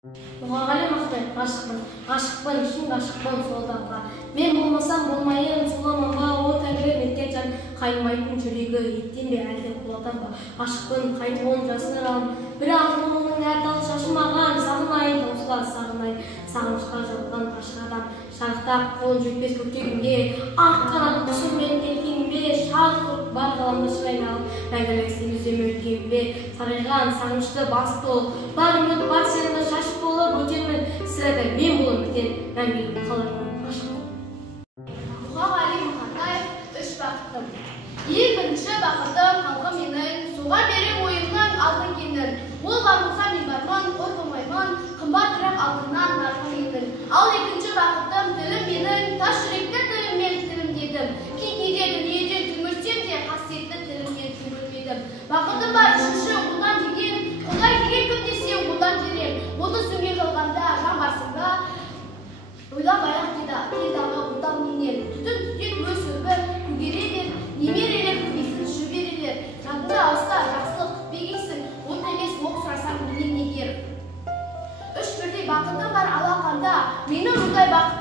Мұғалім Ақтай, ғашықпын, шын ғашықпын солданға. Мен болмасам болмайын, сұламанға, о тәңірі неткен жан, қайнамайтын жүрегі, еттен бе әлде құлатан ба. Ғашықпын, қайтуын жасырам, бір ақылым оның әр тал шашымаған, сағынайын, таусыла сағынайын, сағынышқа жалған ғашық адам, шарықтап, қолын жетпес көктегімге, ақ қанат құшыммен келгенімбе, шарқ ұрып бар ғаламды шырайналып, мәңгілік сен үзем өткенімбе, сарайған сағынышты басы толып, бар үміт, бар сенімді шашып болып өтемін, сірәді мен болып бітен, мәңгілік қалармын ғашықпын. Мұғалім Мұхатаев, үш бақыттым. Екінші бақыттым халқы менің, соға берем ойымның алтын кенін. Ол бар болса мен бармын, ой болмаймын, қымбат тұрып алтыннан нарқын етін. Ал екінші бақыттым тілім менің, тас жүректі тіліммен тілімдедім. Кейде дүниеден түңілсем де қасиетті тіліммен түңілмедім. Бақытым бар үшінші одан деген, Құдай деген кім десе одан жерем. Оты сөнген жалғанда жан барсында, ойланбай-ақ келдағы отан менен. Түтін түтек өз сөбі көгере бер, немерелер көбейсін шөберелер. Жадында алыста жақсылық күтпегейсің, от емес оқ сұрасаң менен егер. Үш бірдей бақытым бар алақанда, менің мұндай бақыт